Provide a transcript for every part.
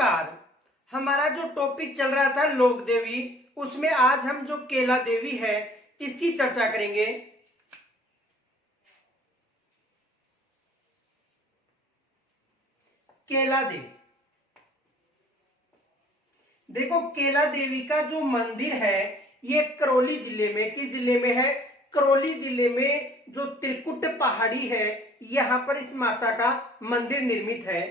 नमस्कार। हमारा जो टॉपिक चल रहा था लोक देवी, उसमें आज हम जो केला देवी है इसकी चर्चा करेंगे। केला देवी, देखो केला देवी का जो मंदिर है ये करौली जिले में, किस जिले में है? करौली जिले में जो त्रिकुट पहाड़ी है यहां पर इस माता का मंदिर निर्मित है।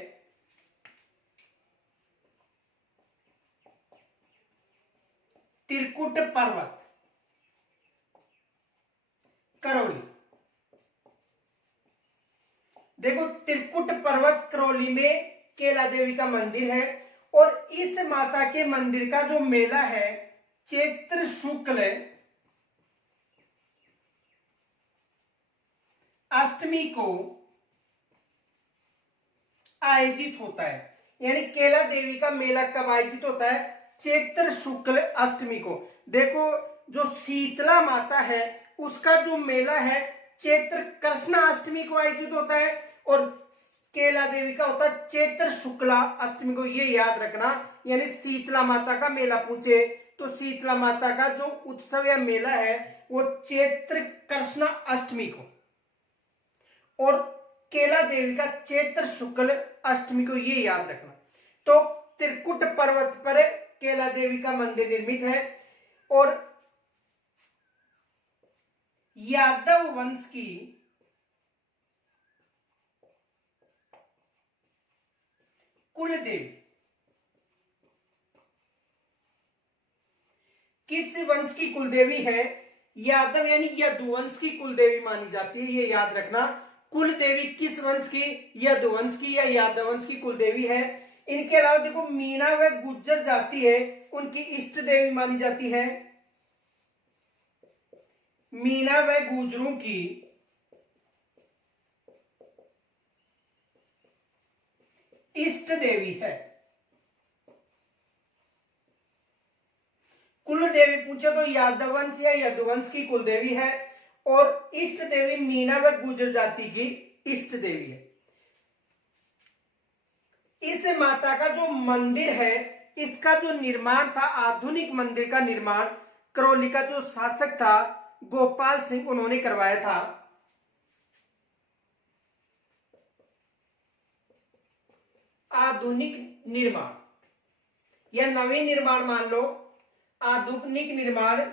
त्रिकुट पर्वत, करौली। देखो त्रिकुट पर्वत करौली में केला देवी का मंदिर है और इस माता के मंदिर का जो मेला है चैत्र शुक्ल अष्टमी को आयोजित होता है। यानी केला देवी का मेला कब आयोजित होता है? चैत्र शुक्ल अष्टमी को। देखो जो शीतला माता है उसका जो मेला है चैत्र कृष्ण अष्टमी को आयोजित होता है और केला देवी का होता है चैत्र शुक्ला अष्टमी को। ये याद रखना, यानी शीतला माता का मेला पूछे तो शीतला माता का जो उत्सव या मेला है वो चैत्र कृष्ण अष्टमी को और केला देवी का चैत्र शुक्ल अष्टमी को, ये याद रखना। तो त्रिकुट पर्वत पर केला देवी का मंदिर निर्मित है और यादव वंश की कुल देवी, किस वंश की कुल देवी है? यादव यानी यदुवंश की कुल देवी मानी जाती है, ये याद रखना। कुल देवी किस वंश की? यदुवंश की या यादव वंश की कुल देवी है। इनके अलावा देखो मीणा व गुज्जर जाति है, उनकी इष्ट देवी मानी जाती है। मीणा व गुज्जरों की इष्ट देवी है। कुल देवी पूछे तो यादव वंश या यदुवंश की कुल देवी है और इष्ट देवी मीणा व गुर्जर जाति की इष्ट देवी है। इस माता का जो मंदिर है इसका जो निर्माण था, आधुनिक मंदिर का निर्माण करौली का जो शासक था गोपाल सिंह, उन्होंने करवाया था। आधुनिक निर्माण या नवीन निर्माण मान लो, आधुनिक निर्माण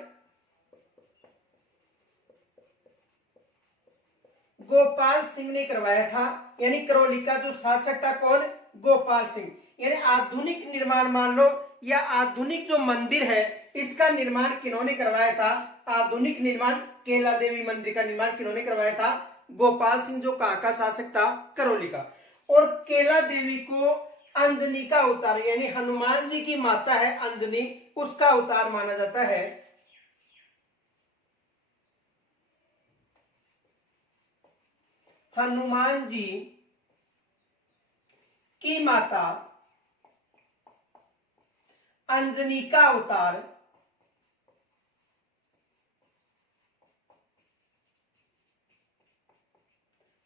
गोपाल सिंह ने करवाया था। यानी करौली का जो शासक था कौन? गोपाल सिंह। यानी आधुनिक निर्माण मान लो या आधुनिक जो मंदिर है इसका निर्माण किन्होंने करवाया था? आधुनिक निर्माण केला देवी मंदिर का निर्माण किन्होंने करवाया था? गोपाल सिंह, जो कहां का शासक था? करौली का। और केला देवी को अंजनी का अवतार, यानी हनुमान जी की माता है अंजनी, उसका अवतार माना जाता है। हनुमान जी की माता अंजनी का अवतार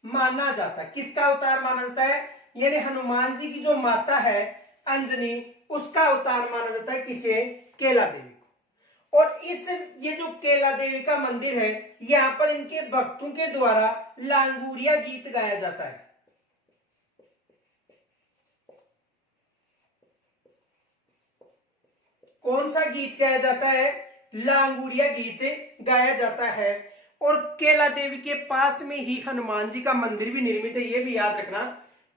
माना जाता है। किसका अवतार माना जाता है? यानी हनुमान जी की जो माता है अंजनी, उसका अवतार माना जाता है किसे? केला देवी को। और इस ये जो केला देवी का मंदिर है यहां पर इनके भक्तों के द्वारा लांगुरिया गीत गाया जाता है। कौन सा गीत गाया जाता है? लांगुरिया गीत गाया जाता है। और केला देवी के पास में ही हनुमान जी का मंदिर भी निर्मित है, यह भी याद रखना।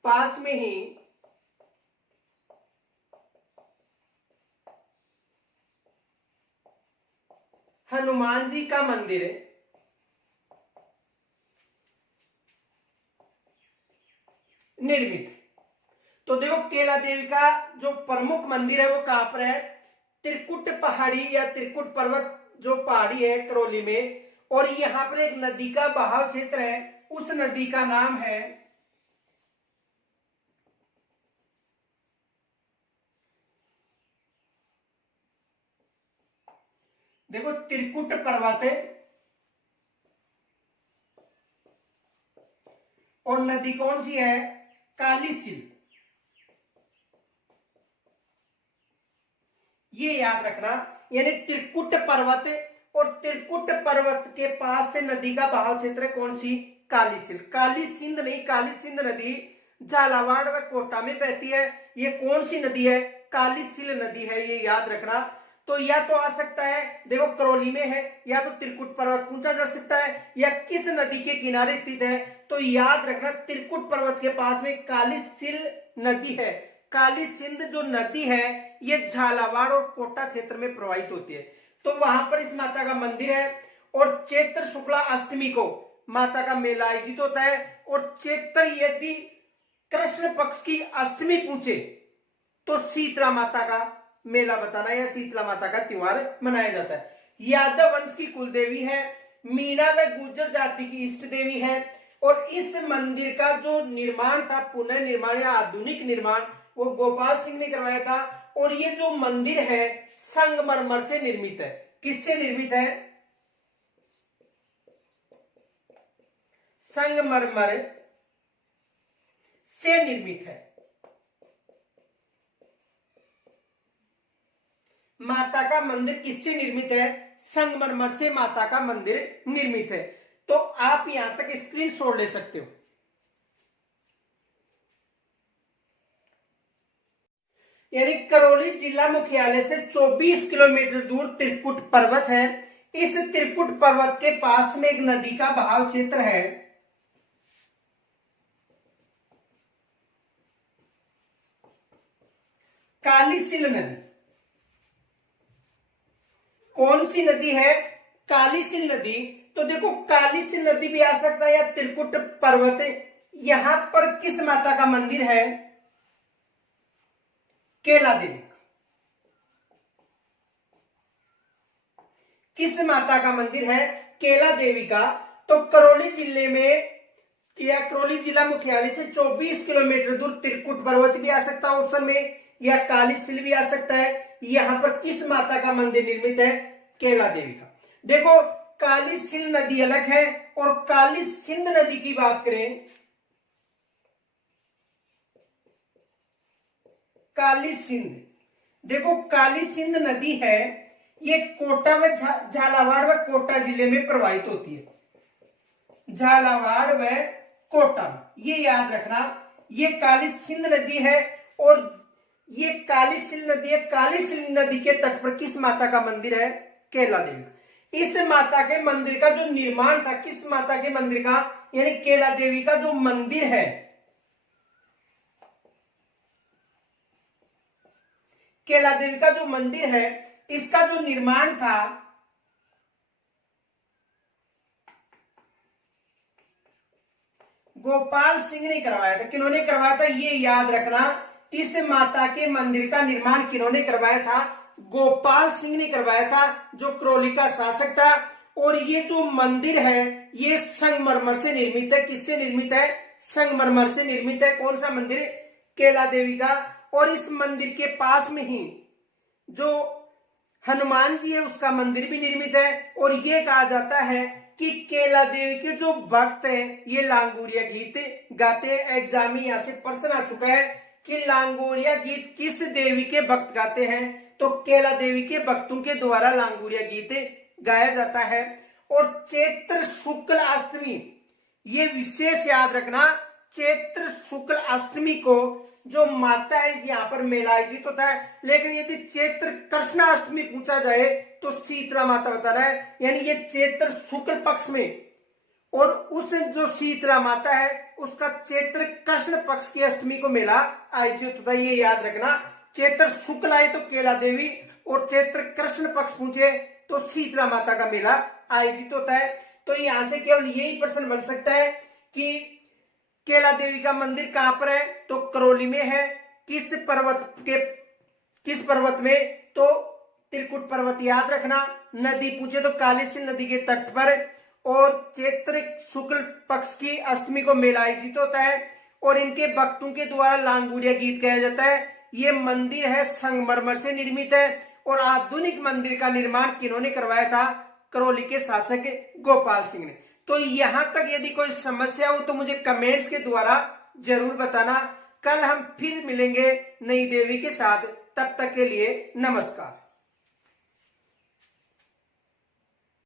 पास में ही हनुमान जी का मंदिर निर्मित है। तो देखो केला देवी का जो प्रमुख मंदिर है वो कहां पर है? त्रिकुट पहाड़ी या त्रिकुट पर्वत जो पहाड़ी है करौली में, और यहां पर एक नदी का बहाव क्षेत्र है, उस नदी का नाम है देखो त्रिकुट पर्वत है और नदी कौन सी है? काली सिंध। ये याद रखना। यानी त्रिकुट पर्वत, और त्रिकुट पर्वत के पास से नदी का बहाव क्षेत्र कौन सी? काली सिंध। काली सिंध नहीं, काली सिंध नदी झालावाड़ व कोटा में बहती है। ये कौन सी नदी है? काली सिंध नदी है, ये याद रखना। तो या तो आ सकता है, देखो करौली में है, या तो त्रिकुट पर्वत पूछा जा सकता है, या किस नदी के किनारे स्थित है? तो याद रखना त्रिकुट पर्वत के पास में काली सिंध नदी है। काली सिंध जो नदी है ये झालावाड़ और कोटा क्षेत्र में प्रवाहित होती है। तो वहां पर इस माता का मंदिर है, और चैत्र शुक्ला अष्टमी को माता का मेला आयोजित होता है। और चैत्र यदि कृष्ण पक्ष की अष्टमी पूछे तो शीतला माता का मेला बताना, या शीतला माता का त्योहार मनाया जाता है। यादव वंश की कुल देवी है, मीणा व गुर्जर जाति की इष्ट देवी है। और इस मंदिर का जो निर्माण था, पुनः निर्माण या आधुनिक निर्माण, वो गोपाल सिंह ने करवाया था। और ये जो मंदिर है संगमरमर से निर्मित है। किससे निर्मित है? संगमरमर से निर्मित है। माता का मंदिर किससे निर्मित है? संगमरमर से माता का मंदिर निर्मित है। तो आप यहां तक स्क्रीनशॉट ले सकते हो। यानी करौली जिला मुख्यालय से 24 किलोमीटर दूर त्रिकुट पर्वत है। इस त्रिकुट पर्वत के पास में एक नदी का बहाव क्षेत्र है, काली सिंध नदी। कौन सी नदी है? काली सिंध नदी। तो देखो काली सिंध नदी भी आ सकता है, या त्रिकुट पर्वत। यहां पर किस माता का मंदिर है? केला देवी। किस माता का मंदिर है? केला देवी का। तो करौली जिले में, या करौली जिला मुख्यालय से 24 किलोमीटर दूर त्रिकुट पर्वत भी आ सकता है ऑप्शन में, या काली सिंध भी आ सकता है। यहां पर किस माता का मंदिर निर्मित है? केला देवी का। देखो काली सिंध नदी अलग है, और काली सिंध नदी की बात करें, काली सिंध, देखो काली सिंध नदी है, ये कोटा व झालावाड़ व कोटा जिले में प्रवाहित होती है। झालावाड़ व कोटा, ये याद रखना। ये काली सिंध नदी है, और ये काली सिंध नदी है। काली सिंध नदी के तट पर किस माता का मंदिर है? केला देवी। इस माता के मंदिर का जो निर्माण था, किस माता के मंदिर का? यानी केला देवी का जो मंदिर है, केला देवी का जो मंदिर है, इसका जो निर्माण था गोपाल सिंह ने करवाया था। किन्होंने करवाया था? ये याद रखना। इस माता के मंदिर का निर्माण किन्होंने करवाया था? गोपाल सिंह ने करवाया था, जो करौली का शासक था। और ये जो मंदिर है ये संगमरमर से निर्मित है। किससे निर्मित है? संगमरमर से निर्मित है। कौन सा मंदिर? केला देवी का। और इस मंदिर के पास में ही जो हनुमान जी है उसका मंदिर भी निर्मित है। और ये कहा जाता है कि केला देवी के जो भक्त हैं ये लांगुरिया गीत गाते हैं। एग्जाम में यहां से प्रश्न आ चुका है कि लांगुरिया गीत किस देवी के भक्त गाते हैं? तो केला देवी के भक्तों के द्वारा लांगुरिया गीत गाया जाता है। और चैत्र शुक्ल अष्टमी, ये विशेष याद रखना, चैत्र शुक्ल अष्टमी को जो माता है यहाँ पर मेला आयोजित होता है। लेकिन यदि चैत्र कृष्णाष्टमी पूछा जाए तो शीतला माता बताना है। यानी ये चैत्र शुक्ल पक्ष में, और उस जो शीतला माता है उसका चैत्र कृष्ण पक्ष की अष्टमी को मेला आयोजित होता है। ये याद रखना। चैत्र शुक्ल आए तो केला देवी, और चैत्र कृष्ण पक्ष पूछे तो शीतला माता का मेला आयोजित होता है। तो यहां से केवल यही प्रश्न बन सकता है कि केला देवी का मंदिर कहां पर है? तो करौली में है। किस पर्वत में? तो त्रिकुट पर्वत याद रखना। नदी पूछे तो काली सिंध नदी के तट पर। और चैत्र शुक्ल पक्ष की अष्टमी को मेला आयोजित होता है, और इनके भक्तों के द्वारा लांगुरिया गीत गाया जाता है। ये मंदिर है संगमरमर से निर्मित है। और आधुनिक मंदिर का निर्माण किन्होंने करवाया था? करौली के शासक गोपाल सिंह ने। तो यहां तक यदि कोई समस्या हो तो मुझे कमेंट्स के द्वारा जरूर बताना। कल हम फिर मिलेंगे नई देवी के साथ। तब तक के लिए नमस्कार।